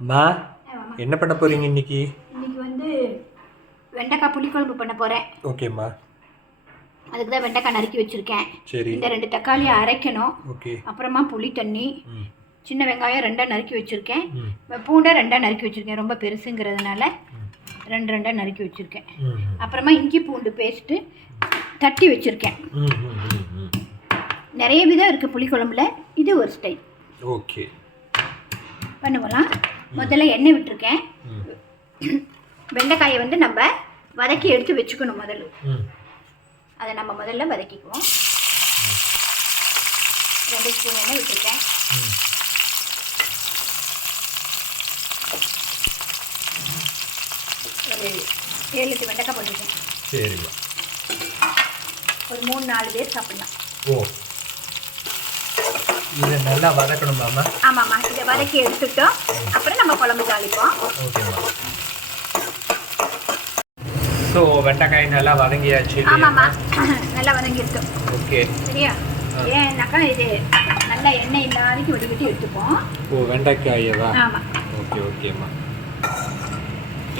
அம்மா என்ன பண்ண போறீங்க இன்னைக்கு? இன்னைக்கு வந்து வெண்டைக்காய் புளிக்குழம்பு பண்ண போகிறேன். ஓகேம்மா. அதுக்கு தான் வெண்டைக்காய் நறுக்கி வச்சுருக்கேன். சரி. இந்த 2 தக்காளியை அரைக்கணும். ஓகே. அப்புறமா புளி தண்ணி, சின்ன வெங்காயம் 2 நறுக்கி வச்சுருக்கேன். பூண்டை 2 நறுக்கி வச்சுருக்கேன். ரொம்ப பெருசுங்கிறதுனால 2 நறுக்கி வச்சுருக்கேன். அப்புறமா இஞ்சி பூண்டு பேஸ்ட்டு தட்டி வச்சுருக்கேன். நிறைய விதம் இருக்குது புளிக்குழம்புல. இது ஒரு ஸ்டைல். ஓகே, பண்ணுவோலாம். முதல்ல எண்ணெய் விட்டுருக்கேன். வெண்டைக்காயை வந்து நம்ம வதக்கி எடுத்து வச்சுக்கணும். அதை நம்ம முதல்ல வதக்கிக்குவோம். 2 ஸ்பூன் எண்ணெய் விட்டுருக்கேன். ஒரு 7-8 வெண்டைக்காய் போட்டிருக்கேன். சரிம்மா. ஒரு 3-4 பேர் சாப்பிடலாம். ஓ, இதை நல்லா வதக்கணுமாம்மா? ஆமாம்மா, இதை வதக்கி எடுத்துட்டோம். அப்புறம் நம்ம குழம்பு தாளிப்போம். ஓகேம்மா. ஸோ வெண்டைக்காய் நல்லா வதங்கியாச்சு. ஆமாம்மா, நல்லா வதங்கிடுச்சு. ஓகே, சரியா? ஏன்னாக்கா இது நல்லா எண்ணெய் இல்லாதக்கு விட்டு எடுத்துப்போம். ஓ, வெண்டைக்காயவா? ஆமாம். ஓகே ஓகேம்மா.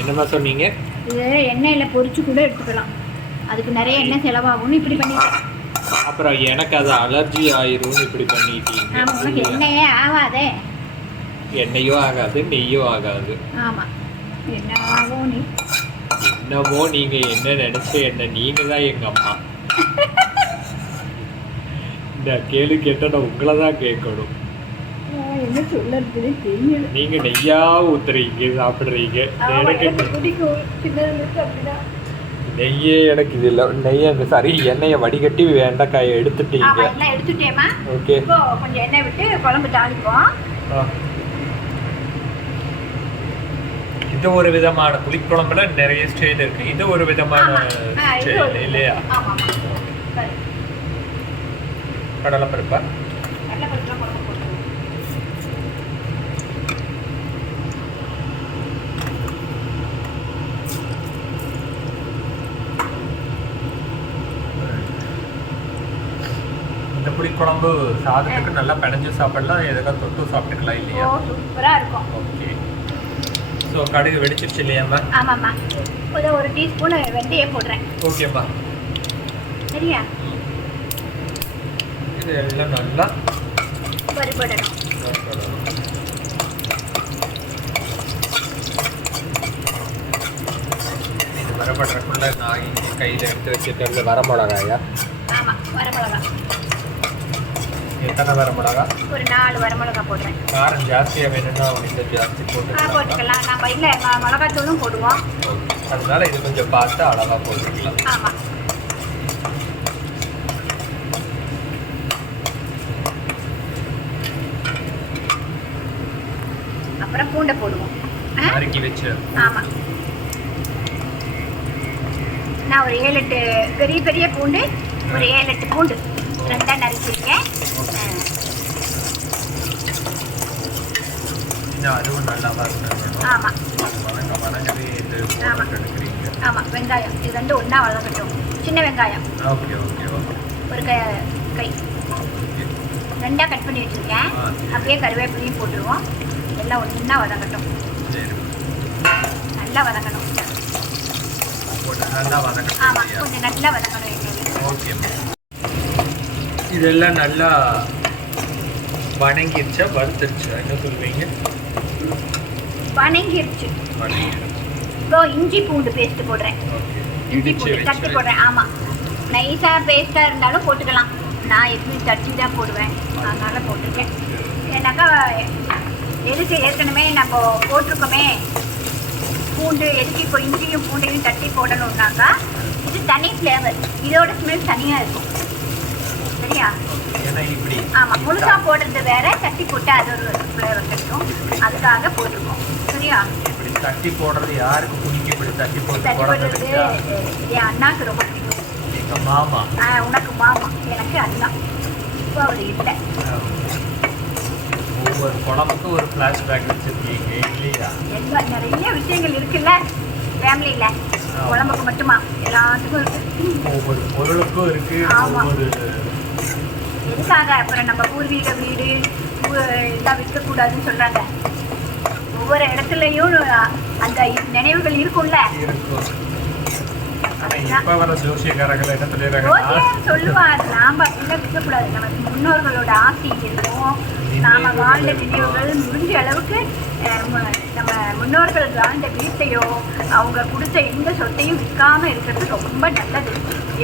என்னம்மா சொன்னீங்க? இது எண்ணெயில் பொரிச்சு கூட எடுத்துக்கலாம். அதுக்கு நிறைய எண்ணெய் செலவாகும்னு இப்படி பண்ணிட்டேன். அப்புறம் எனக்கு அது அலர்ஜி ஆயிரும்னு இப்படி பண்ணிட்டீங்க. ஆமாம், உனக்கு எண்ணெயே ஆகாதே. எண்ணெயோ ஆகாது, நெய்யோ ஆகாது. ஆமாம், என்ன ஆகும் நீ? என்னமோ நீங்க என்ன நினைச்ச என்ன, நீங்க தான் எங்க அம்மா. இந்த கேள்வி கேட்ட நான் உங்களை தான் கேட்கணும். என்ன சொல்லுறதுன்னு தெரியல. நீங்க நெய்யா ஊத்துறீங்க, சாப்பிடுறீங்க. எனக்கு பிடிக்கும். சின்னதுக்கு அப்படிதான். நெய்யே எனக்கு இது இல்லை. நெய்யை அந்த சரி எண்ணெயை வடிகட்டி வெண்டைக்காயை எடுத்துட்டீங்க. எல்லாம் எடுத்துட்டேம்மா. ஓகே. இப்போ கொஞ்சம் எண்ணெய் விட்டு குழம்பு தாளிப்போம். இது ஒரு விதமான புளிக்குழம்புல நிறைய ஸ்டைல் இருக்கு. இது ஒரு விதமான ஸ்டைல் இல்லையா? கடலைப்பருப்பா? கடலைப்பருப்புலாம் குழம்பு போட்டுருவோம். இந்த புளிக்குழம்பு சாதத்துக்கு நல்லா பிணைஞ்சு சாப்பிடலாம், எதுக்காக தொட்டு சாப்பிட்டுக்கலாம் இல்லையா? சூப்பராக இருக்கும். ஓகே. ஸோ கடுகு வெடிச்சிருச்சு இல்லையாம்மா? ஆமாம்மா. ஒரு டீஸ்பூன் வெந்தயம் போடுறேன். ஓகேம்மா. சரியா? இது எல்லாம் நல்லா வறுபடணும். இது வரப்படுறக்குள்ள நான் இங்கே கையில் எடுத்து வச்சுருக்கிறது வரமிளகாயா? ஆமாம், வரமிளகா. எத்தனை வரமிளகா? ஒரு 4 வரமிளகா போடுறேன். காரம் ஜாஸ்தியாக வேணும்னா கொஞ்சம் ஜாஸ்தி போட்டுக்கலாம். நம்ம இல்லை மிளகாத்தூளும் போடுவோம். அதனால இது கொஞ்சம் பார்த்து அளவாக போட்டுக்கலாம். ஆமாம். அப்புறம் பூண்டை போடுவோம். நறுக்கி வச்சு. ஆமாம், நான் ஒரு 7-8 பெரிய பெரிய பூண்டு, ஒரு 7-8 பூண்டு 2 நறுக்கிருக்கேன். அதுவும் நல்லா வதங்கணும். ஆமாம். வதங்கவே இது எடுக்கிறீங்க. ஆமாம், வெங்காயம் இது 2 ஒன்றா வதங்கட்டும். சின்ன வெங்காயம். Okay okay okay. ஒரு கை 2 கட் பண்ணி வச்சுருக்கேன். அப்படியே கருவேப்பிலையும் போட்டுருவோம். எல்லாம் ஒன்றா வதங்கட்டும். சரி, நல்லா வதங்கணும். நல்லா வதங்கணும். ஆமாம், கொஞ்சம் நல்லா வதங்கணும் எண்ணெயில். ஓகே. இதெல்லாம் நல்லா வணங்கிருச்சா வறுத்துருச்சா என்ன சொல்லுவீங்க? வணங்கிருச்சு. இப்போ இஞ்சி பூண்டு பேஸ்ட்டு போடுறேன். இஞ்சி பூண்டு தட்டி போடுறேன். ஆமாம், நைஸாக பேஸ்ட்டாக இருந்தாலும் போட்டுக்கலாம். நான் எப்பயும் தட்டி தான் போடுவேன், அதனால் போட்டிருக்கேன். ஏன்னாக்கா எதுக்கு ஏற்கனவே நம்ம போட்டிருக்கோமே பூண்டு, எதுக்கு இப்போ இஞ்சியும் பூண்டையும் தட்டி போடணுன்னாக்கா இது தனி ஃப்ளேவர். இதோட ஸ்மெல் தனியாக இருக்கும். சரியா? ஆமாம், முழுசாக போடுறது வேற, தட்டி போட்டு அது ஒரு ஃப்ளேவர் கிடைக்கும். அதுக்காக போட்டிருக்கோம். சரியா? இப்படி தட்டி போடுறது யாருக்கு பிடிக்கும்? இப்படி தட்டி போடுறது என் அண்ணாக்கு ரொம்ப பிடிக்கும். எங்கள் மாமா. உனக்கு மாமா, எனக்கு அண்ணா. இப்போ அவர் இல்லை. ஒவ்வொரு குழம்புக்கும் ஒரு ஃப்ளாஷ்பேக் வச்சுருக்கீங்க இல்லையா? எல்லாம் நிறைய விஷயங்கள் இருக்குல்ல ஃபேமிலியில். குழம்புக்கு மட்டுமா, எல்லாத்துக்கும் இருக்குது. ஒவ்வொரு பொருளுக்கும் இருக்குது. ஒவ்வொரு எதுக்காக அப்புறம் நம்ம பூர்வீக வீடு இதெல்லாம் விற்கக்கூடாதுன்னு சொல்கிறாங்க. ஒவ்வொரு ஒவ்வொரு இடத்துலயும் அந்த நினைவுகள் இருக்கும்ல. இருக்கும். ஆனா இப்ப வர ஜோசியக்காரர்கள் என்ன சொல்லிடுறாங்க, ஜோசியர் சொல்லுவார், நாம அப்படிலாம் விற்கக்கூடாது. நமக்கு முன்னோர்களோட ஆசை இருக்கும், நாம வாழ்ந்த நினைவுகள் முடிஞ்ச அளவுக்கு நம்ம முன்னோர்கள் வாழ்ந்த வீட்டையோ அவங்க கொடுத்த எந்த சொத்தையும் விற்காம இருக்கிறது ரொம்ப நல்லது.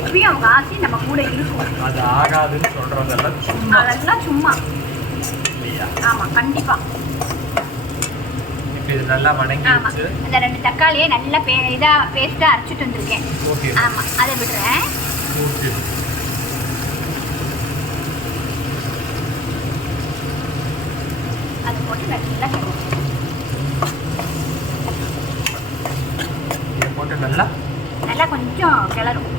எப்பயும் அவங்க ஆசை நம்ம கூட இருக்கும். அது ஆகாதுன்னு சொல்றதெல்லாம் சும்மா. அதெல்லாம் சும்மா. ஆமா, கண்டிப்பா. இப்போ இது நல்லா வணங்கிடுச்சு. அந்த 2 தக்காளியை நல்லா இதா பேஸ்டா அரைச்சிட்டு வந்திருக்கேன். ஓகே. ஆமா, அதை விடுறேன். ஓகே. அதை போட்டு நல்லா இதை போட்டு நல்லா கொஞ்சம் கிளறும்.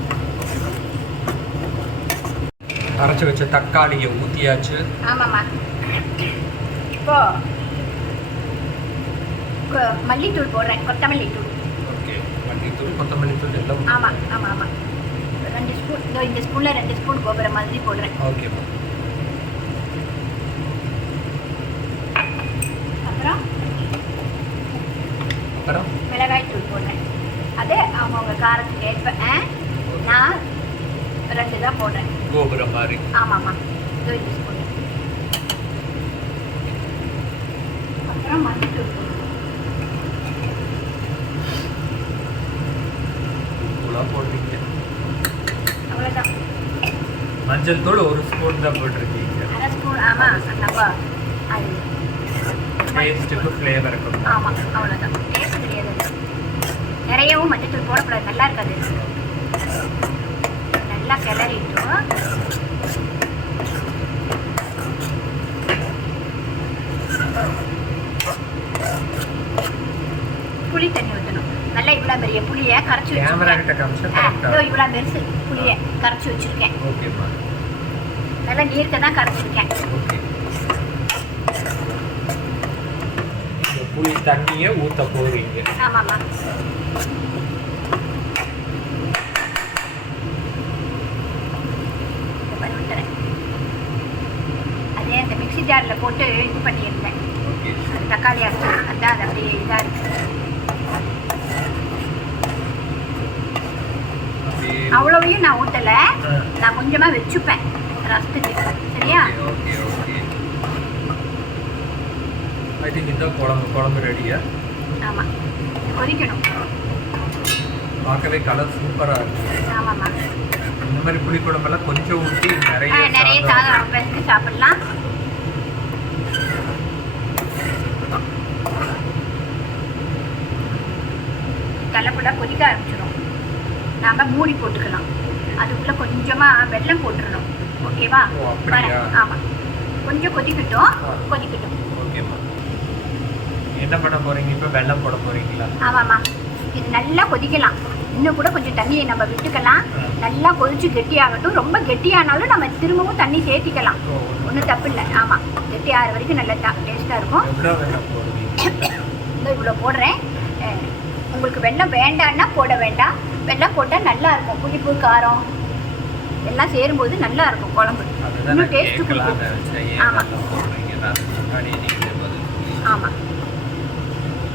அரைச்சி வச்ச தக்காளியை ஊற்றியாச்சு. ஆமாம்மா. இப்போ மல்லித்தூள் போடுறேன், கொத்தமல்லி தூள். ஓகே, மல்லித்தூள் கொத்தமல்லி தூள் எல்லாம். ஆமாம் ஆமாம் ஆமாம். 2 ஸ்பூன், இந்த ஸ்பூனில் 2 ஸ்பூன் போகிற மாதிரி போடுறேன். ஓகேம்மா. அப்புறம் மிளகாய் தூள் போடுறேன். அது அவங்கவுங்க காரத்துக்கு ஏற்ப. நான் 2 தான் போடுறேன். கோபுரம் மாதிரி. ஆமாம்மா. 2 ஸ்பூன். அப்புறம் மஞ்சள் தூள் போடுறீங்க. அவ்வளோதான். மஞ்சள் தூள் 1 ஸ்பூன் தான் போட்டிருக்கீங்க. 1/2 ஸ்பூன். ஆமாம், நம்ம அது டேஸ்ட்டுக்கு ஃப்ளேவர் இருக்கும். ஆமாம், அவ்வளோதான். டேஸ்ட் தெரியாது. நிறையவும் மஞ்சள் தூள் போடக்கூடாது, நல்லா இருக்காது. நல்லா கிளறிட்டோம். புளி தண்ணி ஊற்றணும். நல்லா இவ்வளோ பெரிய புளியை கரைச்சி வச்சுருக்கேன். இவ்வளோ பெருசு புளியை கரைச்சி வச்சுருக்கேன். ஓகேம்மா. நல்லா நீர்க்க தான் கரைச்சிருக்கேன். ஓகே. புளி தண்ணியை ஊற்ற போகிறீங்க. ஆமாம்மா. அதே அந்த மிக்ஸி ஜாரில் போட்டு இது பண்ணியிருந்தேன். அது தக்காளி அரைச்சி அதான் அது அப்படியே இதாக இருக்கு. அவ்வளவையும் நான் ஊற்றலை, நான் கொஞ்சமாக வச்சுப்பேன் ரசத்துக்கு. சரியா? Okay okay. ஐ திங்க் இந்த குழம்பு ரெடியா? ஆமாம், கொதிக்கணும். பார்க்கவே கலர் சூப்பராக இருக்கு. ஆமாம்மா. இந்த மாதிரி புளிக்குழம்பெல்லாம் கொஞ்சம் ஊற்றி நிறைய சாதம் பெருசு சாப்பிடலாம். தலைப்புலாம் கொதிக்க ஆரம்பிச்சிடும். நாம் மூடி போட்டுக்கலாம். அதுக்குள்ளே கொஞ்சமாக வெல்லம் போட்டுடணும். ஓகேவா? ஆமாம், கொஞ்சம் கொதிக்கட்டும். ஓகேம்மா. என்ன பண்ண போகிறீங்க இப்போ? வெல்லம் போட போகிறீங்களா? ஆமாம்மா. இது நல்லா கொதிக்கலாம். இன்னும் கூட கொஞ்சம் தண்ணியை நம்ம விட்டுக்கலாம். நல்லா கொதிச்சு கெட்டியாகட்டும். ரொம்ப கெட்டியானாலும் நம்ம திரும்பவும் தண்ணி சேர்த்திக்கலாம், ஒன்றும் தப்பு இல்லை. ஆமாம், கெட்டி ஆகிற வரைக்கும் நல்லா டேஸ்ட்டாக இருக்கும். இவ்வளோ போடுறேன். உங்களுக்கு வெல்லம் வேண்டான்னா போட வேண்டாம். வெல்லம் போட்டால் நல்லா இருக்கும். புளிப்பு காரம் எல்லாம் சேரும்போது நல்லா இருக்கும் குழம்பு. இன்னும் டேஸ்ட்டு கொடுக்கும். ஆமாம் ஆமாம்,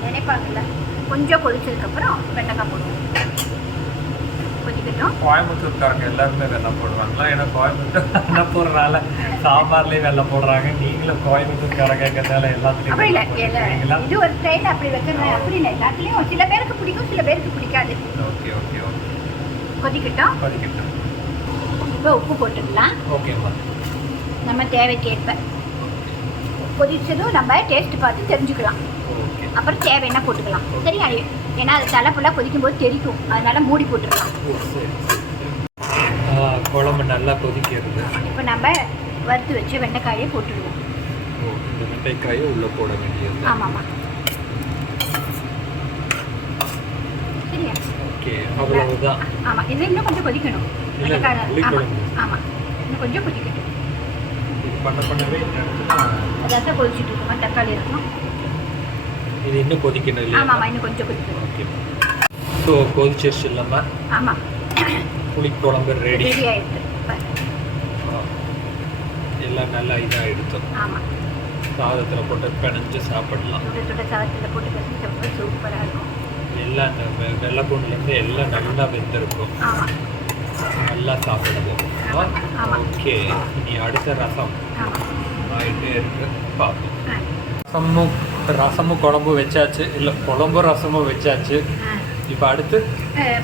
நினைப்பாங்கல்ல. கொஞ்சம் கொதிச்சதுக்கப்புறம் வெண்டைக்காய் போடுவோம். கொதிக்கட்டும். கோயம்புத்தூர்காரங்க எல்லாருமே வெல்லம் போடுவாங்களா? ஏன்னா கோயம்புத்தூர் வெல்லம் போடுறதுனால சாம்பார்லேயும் வெல்லம் போடுறாங்க. நீங்களும் கோயம்புத்தூர்காரங்கிறதால எல்லாத்துலேயும் அப்படி இல்லை. இது ஒரு ஸ்டைல் அப்படி வைக்கிறேன். அப்படி இல்லை, எல்லாத்துலேயும் சில பேருக்கு பிடிக்கும், சில பேருக்கு பிடிக்காது. Okay okay okay. கொதிக்கட்டும். இப்போ உப்பு போட்டுக்கலாம். ஓகேம்மா. நம்ம தேவைக்கேற்ப. கொதிச்சதும் நம்ம டேஸ்ட் பார்த்து தெரிஞ்சுக்கலாம். அப்புறம் தேவைன்னா போட்டுக்கலாம். சரியா? ஏன்னா அது தலைப்புலாம் கொதிக்கும் போது தெரிக்கும், அதனால மூடி போட்டுக்கலாம். குழம்பு நல்லா கொதிக்கிறது. இப்போ நம்ம வறுத்து வச்சு வெண்டைக்காயை போட்டுடுவோம். இந்த வெண்டைக்காயை உள்ளே போட வேண்டியது. ஆமாம்மா. சரியா? ஓகே, அவ்வளவுதான். ஆமாம், இது இன்னும் கொஞ்சம் கொதிக்கணும். ஆமாம், இன்னும் கொஞ்சம் கொதிக்கட்டும். இது பண்ணவே அதான் கொதிச்சுட்டு இருக்கோமா, தக்காளி இருக்கணும். இது இன்னும் கொதிக்கணும் இல்லையா? ஆமாம்மா, இன்னும் கொஞ்சம் கொதிக்கணும். ஓகே. ஸோ கொதிச்சிருச்சு இல்லாமல்? ஆமாம், புளிக்குழம்பு ரெடி ஆகிடுது. எல்லாம் நல்லா இதாக எடுத்தோம். ஆமாம். சாதத்தில் போட்டு பிணைஞ்சு சாப்பிடலாம். சுட சுட சாதத்தில் போட்டு பிசைஞ்சு சாப்பிடும்போது சூப்பராக இருக்கும். எல்லாம் அந்த வெள்ளைப்பூண்டுலேருந்து எல்லாம் நல்லா வெந்திருக்கும். ஆமாம், நல்லா சாப்பிடுது. ஆமாம். ஓகே, இனி அடுத்த ரசம் ஆமாம். ஆகிட்டே இருக்கு, பார்ப்போம். ரசமும் குழம்பும் வச்சாச்சு, இல்லை குழம்பும் ரசமும் வச்சாச்சு. இப்போ அடுத்து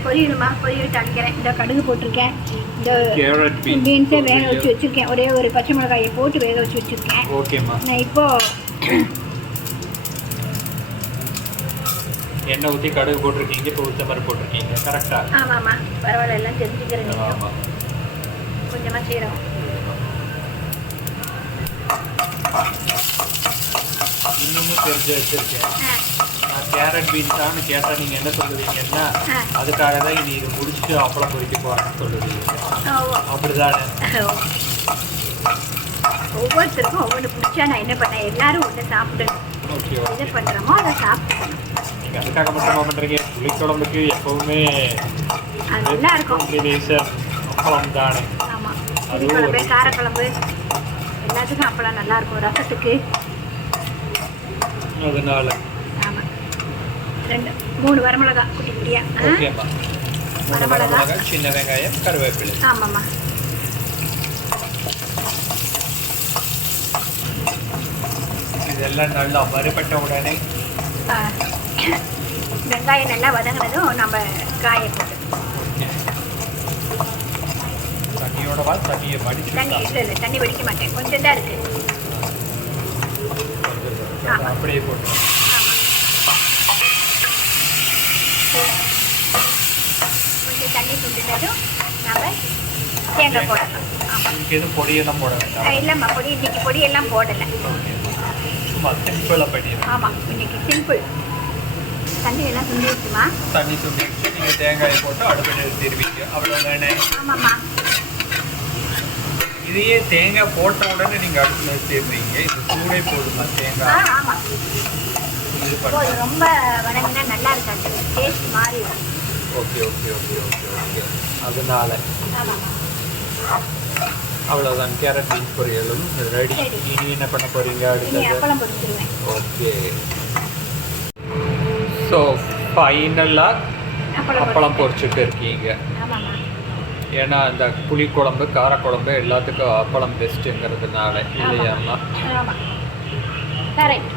பொரியலுமா, பொரியல் தாளிக்கிறேன். இந்த கடுகு போட்டிருக்கேன், இந்த கேரட் பீன்ஸை வேக வச்சு வச்சுருக்கேன், ஒரே ஒரு பச்சை மிளகாயை போட்டு வேக வச்சு வச்சுருக்கேன். ஓகேம்மா. நான் இப்போது எண்ணெய் ஊற்றி கடுகு போட்டிருக்கீங்க, இப்போ உளுத்த மாதிரி போட்டிருக்கீங்க, கரெக்டாக? ஆமாம்மா, பரவாயில்ல, எல்லாம் தெரிஞ்சுக்கிறேன். ஆமாம், கொஞ்சமாக சீரகம். இன்னமும் தெரிஞ்சு வச்சுருக்கேன். நான் கேரட் பீன்ஸான்னு கேட்டால் நீங்கள் என்ன சொல்லுவீங்கன்னா, அதுக்காக தான் இனி இது முடிச்சுட்டு அப்பளம் பொறிக்க போகிறேன்னு சொல்லுவீங்க, அப்படிதானே? ஒவ்வொருத்தருக்கும் ஒவ்வொன்று பிடிச்சா நான் என்ன பண்ணேன், எல்லாரும் ஒன்று சாப்பிடணும். ஓகே, எதை பண்ணுறோமோ அதை சாப்பிடணும். நீங்கள் அதுக்காக மட்டுமா பண்ணுறீங்க? புளிக்குழம்புக்கு எப்போவுமே அது நல்லா இருக்கும். காம்பினேஷன் அப்பளம் தானே. ஆமாம், புளிக்குழம்பு, காரக்குழம்பு எல்லாத்துக்கும் அப்பளம் நல்லாயிருக்கும். ரசத்துக்கு அதனால. ஆமாம், 3 வரமிளகா குட்டி குட்டியாக. ஓகேம்மா. வரமிளகா, சின்ன வெங்காயம், கருவேப்பிலை. ஆமாம்மா. இதெல்லாம் நல்லா வறுபட்ட உடனே வெங்காயம் நல்லா வதங்கினதும் நம்ம காயை போட்டு தண்ணியோடவா? தண்ணியை வடிச்சு? தண்ணி இல்லை, தண்ணி வடிக்க மாட்டேன், கொஞ்சம் தான் இருக்குது. அப்படியே போட்டு. கொஞ்சம் தண்ணி சுண்டினதும் நம்ம தேங்காய் போடணும். ஆமாம், இதுக்கு எதுவும் பொடியெல்லாம் போட வேண்டாம்? இல்லைம்மா, இன்னைக்கு பொடியெல்லாம் போடலை, சும்மா சிம்பிளாக பண்ணிடுறேன். ஆமாம், இன்னைக்கு சிம்பிள். தண்ணி எல்லாம் சுண்டிடுச்சுமா? தண்ணி சுண்டிடுச்சு, நீங்கள் தேங்காயை போட்டு அடுப்பு நிறுத்திடுவீங்க, அவ்வளோதானே? ஆமாம்மா. இதையே தேங்காய் போட்ட உடனே நீங்கள் அடுப்பு நிறுத்திடுறீங்க, இது சூடே போடுமா தேங்காய்? ஆமாம், இது பண்ண. ரொம்ப வதங்கினா நல்லா இருக்காது, டேஸ்ட் மாறி வரும். Okay okay okay okay okay அதனால ஆமாம்மா. அவ்வளோதான், கேரட் பீன்ஸ் பொரியலும் ரெடி. இனி என்ன பண்ண போகிறீங்க இனி அடுத்தது? அப்பளம் பொரிச்சிடுவேன். ஓகே, ஸோ ஃபைனலாக அப்பளம் பொரிச்சுட்டு இருக்கீங்க. ஆமாம்மா. ஏன்னா அந்த புளிக்குழம்பு, காரக்குழம்பு எல்லாத்துக்கும் அப்பளம் பெஸ்ட்டுங்கிறதுனால இல்லையாம்மா? ஆமாம், கரெக்ட்.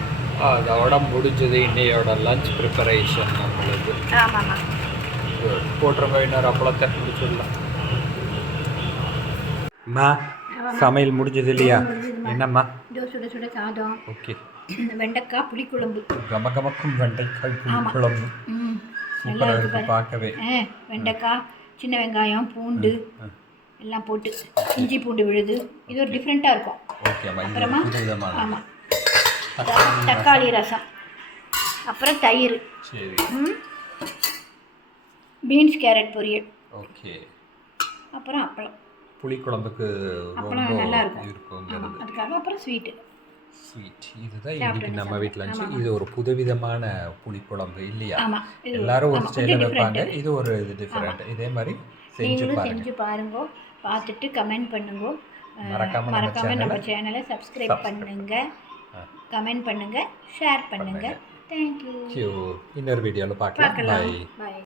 அதோட முடிஞ்சது இன்னையோட லஞ்ச் ப்ரிப்பரேஷன் நம்மளுக்கு. ஆமாம்மா. போட்டுருங்க, இன்னொரு அப்பளத்தை முடிச்சிடலாம். அம்மா, சமையல் முடிஞ்சது இல்லையா? என்னம்மா? இதோ சுட சுட சாதம். ஓகே. வெண்டைக்காய் புளிக்குழம்பு. கமகமக்கும் வெண்டைக்காய் புளிக்குழம்பு. சூப்பராக இருக்கு பார்க்கவே. வெண்டைக்காய், சின்ன வெங்காயம், பூண்டு எல்லாம் போட்டு இஞ்சி பூண்டு விழுது. இது ஒரு டிஃப்ரெண்ட்டாக இருக்கும். ஓகேம்மா. அப்புறமா ஆமாம், தக்காளி ரசம், அப்புறம் தயிர், சரி, பீன்ஸ் கேரட் பொரியல். ஓகே. அப்புறம் அப்பளம். புளிக்குழம்புக்கு அப்பளம் நல்லா இருக்கும். இருக்குங்கிறது. அதுக்காக அப்புறம் ஸ்வீட். இதுதான் இன்னைக்கு நம்ம வீட்டில் இருந்துச்சு. இது ஒரு புதுவிதமான புளிக்குழம்பு இல்லையா? ஆமாம், எல்லாரும் ஒரு ஸ்டைலில் வைப்பாங்க, இது ஒரு இது டிஃப்ரெண்ட். இதே மாதிரி செஞ்சு பாருங்க, பார்த்துட்டு கமெண்ட் பண்ணுங்க. மறக்காம நம்ம சேனலை சப்ஸ்கிரைப் பண்ணுங்க, கமெண்ட் பண்ணுங்க, ஷேர் பண்ணுங்க. தேங்க்யூ. இன்னொரு வீடியோவில் பார்க்கலாம். பாய்.